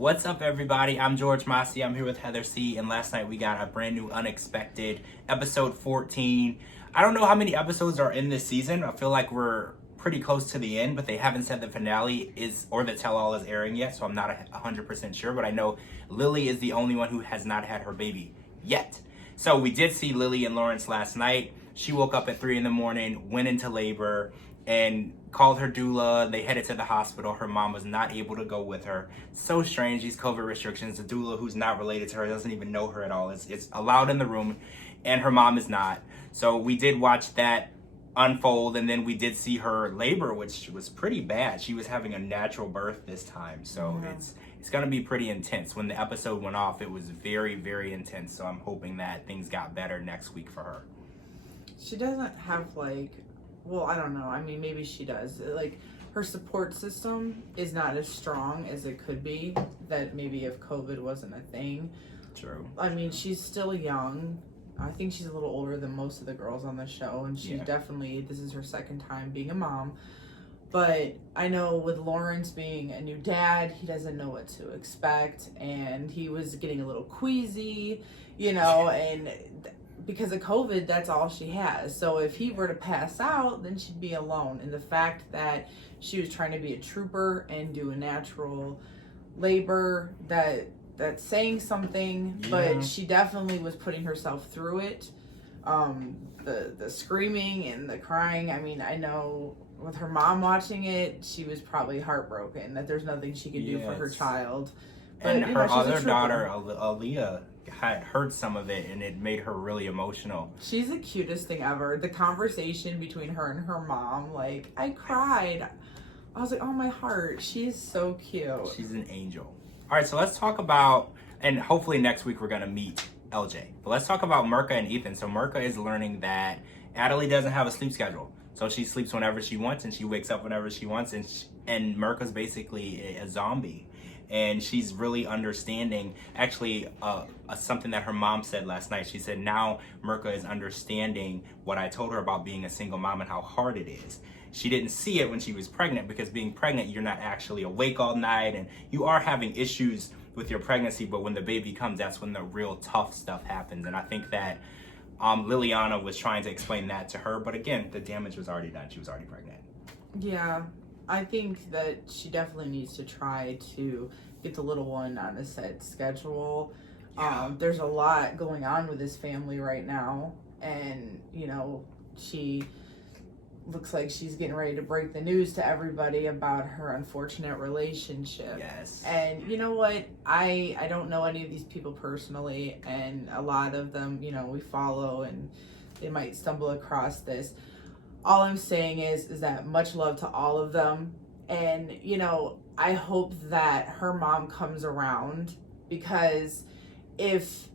What's up, everybody? I'm George Mossey. I'm here with Heather C. And last night we got a brand new unexpected episode 14. I don't know how many episodes are in this season. I feel like we're pretty close to the end, but they haven't said the finale is or the tell-all is airing yet, so I'm not 100% sure. But I know Lily is the only one who has not had her baby yet. So we did see Lily and Lawrence last night. She woke up at 3 a.m, went into labor, and called her doula. They headed to the hospital. Her mom was not able to go with her. So strange, these COVID restrictions. The doula, who's not related to her, doesn't even know her at all. It's allowed in the room, and her mom is not. So we did watch that unfold, and then we did see her labor, which was pretty bad. She was having a natural birth this time, so it's gonna be pretty intense. When the episode went off, it was very, very intense. So I'm hoping that things got better next week for her. She doesn't have well, I don't know. I mean, maybe she does. Her support system is not as strong as it could be. That maybe if COVID wasn't a thing. True. I mean, she's still young. I think she's a little older than most of the girls on the show, and she definitely, this is her second time being a mom. But I know with Lawrence being a new dad, he doesn't know what to expect, and he was getting a little queasy, and because of COVID, that's all she has. So if he were to pass out, then she'd be alone. And the fact that she was trying to be a trooper and do a natural labor, that's saying something, but she definitely was putting herself through it. The screaming and the crying, I mean, I know with her mom watching it, she was probably heartbroken that there's nothing she could do for her child. But, and her other daughter, Aaliyah, had heard some of it, and it made her really emotional. She's the cutest thing ever. The conversation between her and her mom, I cried. I was like, oh, my heart. She's so cute. She's an angel. All right, so let's talk about, and hopefully next week we're going to meet LJ. But let's talk about Mirka and Ethan. So Mirka is learning that Adelie doesn't have a sleep schedule. So she sleeps whenever she wants, and she wakes up whenever she wants, and Mirka's basically a zombie. And she's really understanding, actually, something that her mom said last night. She said now Mirka is understanding what I told her about being a single mom and how hard it is. She didn't see it when she was pregnant, because being pregnant, you're not actually awake all night, and you are having issues with your pregnancy, but when the baby comes, that's when the real tough stuff happens. And I think that Liliana was trying to explain that to her, but again, the damage was already done. She was already pregnant. Yeah. I think that she definitely needs to try to get the little one on a set schedule. There's a lot going on with this family right now, and she looks like she's getting ready to break the news to everybody about her unfortunate relationship. Yes. And you know what? I don't know any of these people personally, and a lot of them, we follow, and they might stumble across this. All I'm saying is that much love to all of them. And, I hope that her mom comes around, because if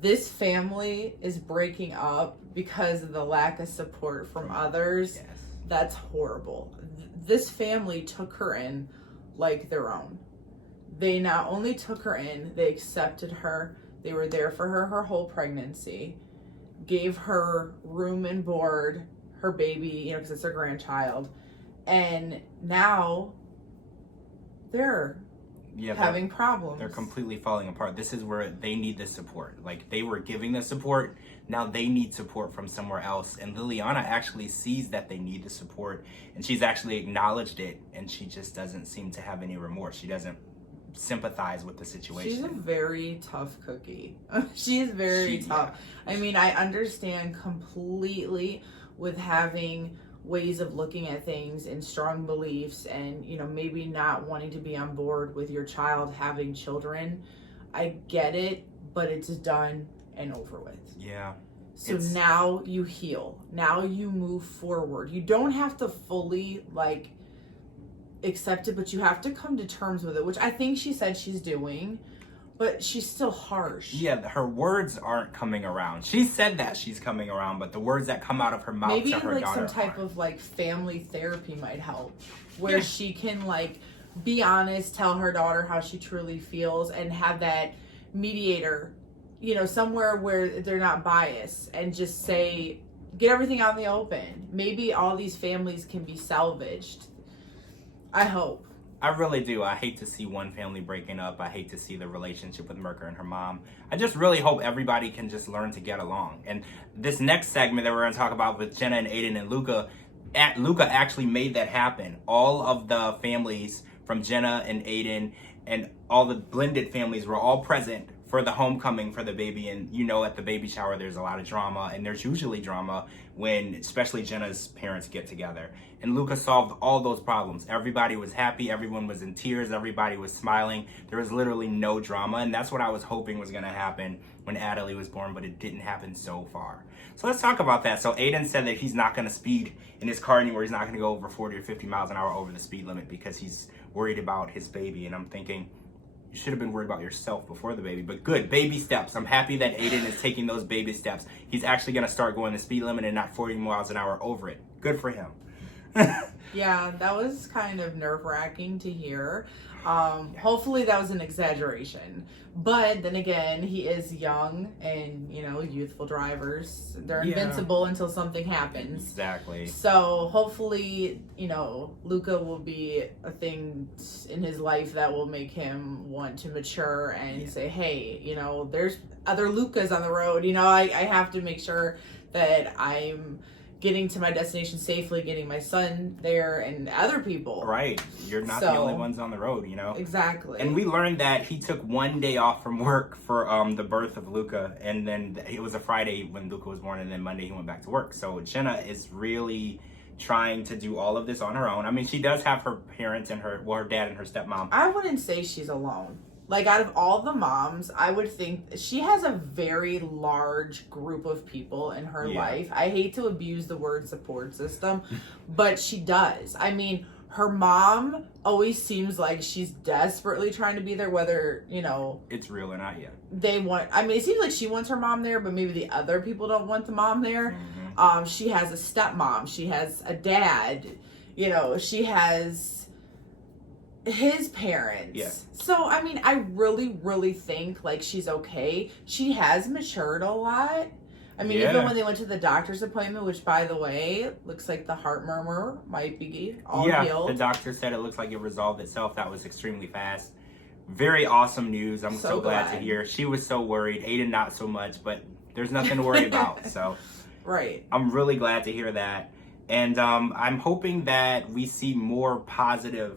this family is breaking up because of the lack of support from others, that's horrible. This family took her in like their own. They not only took her in, they accepted her. They were there for her whole pregnancy, gave her room and board, her baby, because it's her grandchild, and now they're having problems. They're completely falling apart. This is where they need the support. They were giving the support, now they need support from somewhere else. And Liliana actually sees that they need the support, and she's actually acknowledged it, and she just doesn't seem to have any remorse. She doesn't sympathize with the situation. She's a very tough cookie. She is very tough. I mean, I understand completely with having ways of looking at things and strong beliefs, and maybe not wanting to be on board with your child having children. I get it, but it's done and over with. So now you heal. Now you move forward. You don't have to fully accept it, but you have to come to terms with it, which I think she said she's doing. But she's still harsh. Yeah, her words aren't coming around. She said that she's coming around, but the words that come out of her mouth maybe to her daughter some type of family therapy might help, where she can be honest, tell her daughter how she truly feels, and have that mediator, somewhere where they're not biased, and just say, get everything out in the open. Maybe all these families can be salvaged. I hope. I really do. I hate to see one family breaking up. I hate to see the relationship with Merker and her mom. I just really hope everybody can just learn to get along. And this next segment that we're going to talk about with Jenna and Aiden and Luca, Luca actually made that happen. All of the families from Jenna and Aiden and all the blended families were all present for the homecoming for the baby. And you know, at the baby shower, there's a lot of drama, and there's usually drama when especially Jenna's parents get together. And Luca solved all those problems. Everybody was happy, everyone was in tears, everybody was smiling. There was literally no drama, and that's what I was hoping was gonna happen when Adelie was born, but it didn't happen so far. So let's talk about that. So Aiden said that he's not gonna speed in his car anymore. He's not gonna go over 40 or 50 miles an hour over the speed limit because he's worried about his baby. And I'm thinking, you should have been worried about yourself before the baby, but good, baby steps. I'm happy that Aiden is taking those baby steps. He's actually gonna start going the speed limit and not 40 miles an hour over it. Good for him. Yeah, that was kind of nerve-wracking to hear. Hopefully that was an exaggeration. But then again, he is young, and you know, youthful drivers, they're invincible until something happens. Exactly. So hopefully, you know, Luca will be a thing in his life that will make him want to mature and say, hey, you know, there's other Lucas on the road. You know, I have to make sure that I'm getting to my destination safely, getting my son there and other people. Right. You're not the only ones on the road, you know? Exactly. And we learned that he took one day off from work for the birth of Luca, and then it was a Friday when Luca was born, and then Monday he went back to work. So Jenna is really trying to do all of this on her own. I mean, she does have her parents and her dad and her stepmom. I wouldn't say she's alone. Like, out of all the moms, I would think she has a very large group of people in her life. I hate to abuse the word support system, but she does. I mean, her mom always seems like she's desperately trying to be there, whether, you know, it's real or not yet. It seems like she wants her mom there, but maybe the other people don't want the mom there. Mm-hmm. She has a stepmom. She has a dad. You know, she has his parents. Yeah. So, I mean, I really, really think, like, she's okay. She has matured a lot. I mean, even when they went to the doctor's appointment, which, by the way, looks like the heart murmur might be all healed. The doctor said it looks like it resolved itself. That was extremely fast. Very awesome news. I'm so glad to hear. She was so worried. Aiden, not so much, but there's nothing to worry about. So, right. I'm really glad to hear that. And I'm hoping that we see more positive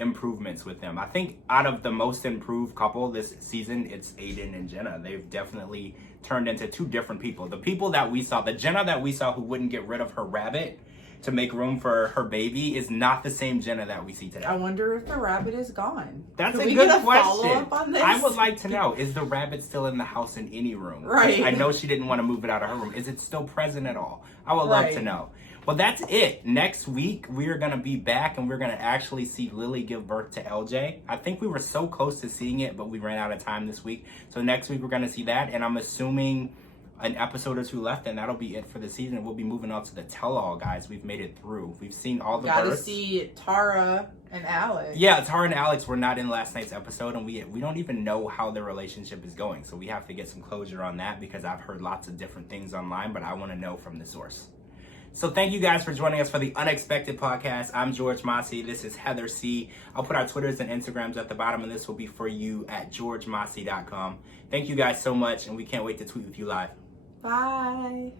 improvements with them. I think out of the most improved couple this season, it's Aiden and Jenna. They've definitely turned into two different people. The people that we saw, the Jenna that we saw who wouldn't get rid of her rabbit to make room for her baby, is not the same Jenna that we see today. I wonder if the rabbit is gone. That's a good question. On this? I would like to know, is the rabbit still in the house in any room? Right. I know she didn't want to move it out of her room. Is it still present at all? I would love to know. Well, that's it. Next week, we're going to be back, and we're going to actually see Lily give birth to LJ. I think we were so close to seeing it, but we ran out of time this week. So next week, we're going to see that, and I'm assuming an episode or two left, and that'll be it for the season. We'll be moving on to the tell-all, guys. We've made it through. We've seen all the births. Gotta see Tara and Alex. Yeah, Tara and Alex were not in last night's episode, and we don't even know how their relationship is going. So we have to get some closure on that, because I've heard lots of different things online, but I want to know from the source. So thank you guys for joining us for the Unexpected Podcast. I'm George Mossey. This is Heather C. I'll put our Twitters and Instagrams at the bottom, and this will be for you at georgemossey.com. Thank you guys so much, and we can't wait to tweet with you live. Bye.